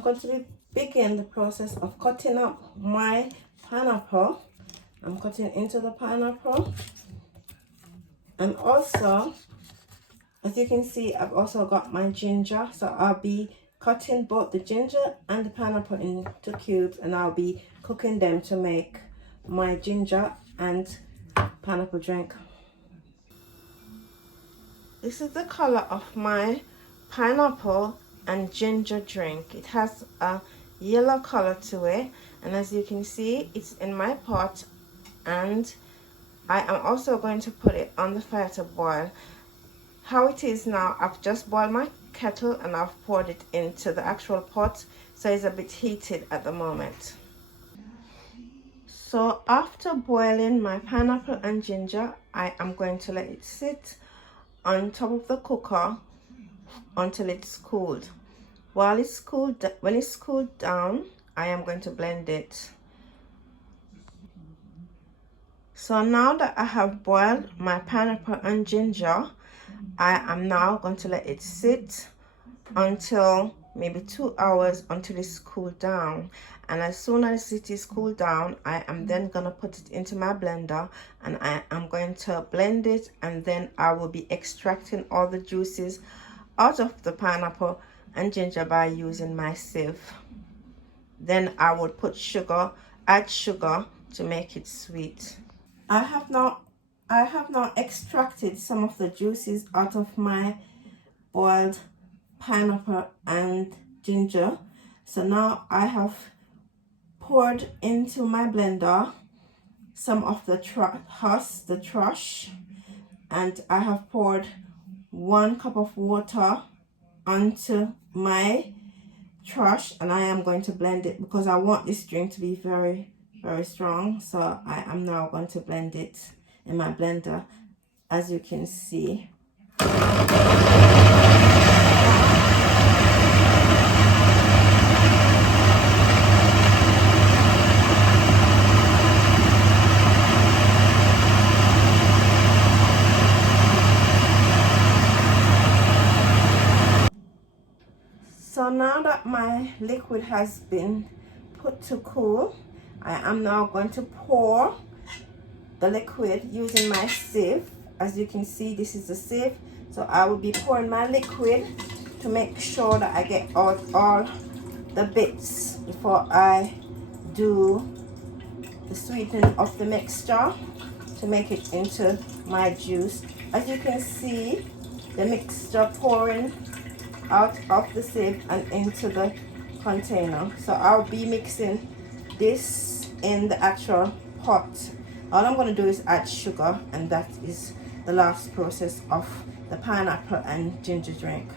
I'm going to begin the process of cutting up my pineapple. I'm cutting into the pineapple, and also, as you can see, I've also got my ginger, so I'll be cutting both the ginger and the pineapple into cubes, and I'll be cooking them to make my ginger and pineapple drink. This is the color of my pineapple and ginger drink. It has a yellow color to it, and as you can see, it's in my pot, and I am also going to put it on the fire to boil. How it is now, I've just boiled my kettle and I've poured it into the actual pot, so it's a bit heated at the moment. So after boiling my pineapple and ginger, I am going to let it sit on top of the cooker until it's cooled. When it's cooled down, I am going to blend it. So now that I have boiled my pineapple and ginger, I am now going to let it sit until maybe 2 hours until it's cooled down. And as soon as it is cooled down, I am then going to put it into my blender and I am going to blend it, and then I will be extracting all the juices out of the pineapple and ginger by using my sieve. Then I would add sugar to make it sweet. I have now extracted some of the juices out of my boiled pineapple and ginger. So now I have poured into my blender some of the trash, and I have poured 1 cup of water onto my trash, and I am going to blend it because I want this drink to be very, very strong. So I am now going to blend it in my blender, as you can see. So now that my liquid has been put to cool, I am now going to pour the liquid using my sieve. As you can see, this is the sieve. So I will be pouring my liquid to make sure that I get out all the bits before I do the sweetening of the mixture to make it into my juice. As you can see, the mixture pouring out of the sieve and into the container. So I'll be mixing this in the actual pot. All I'm going to do is add sugar, and that is the last process of the pineapple and ginger drink.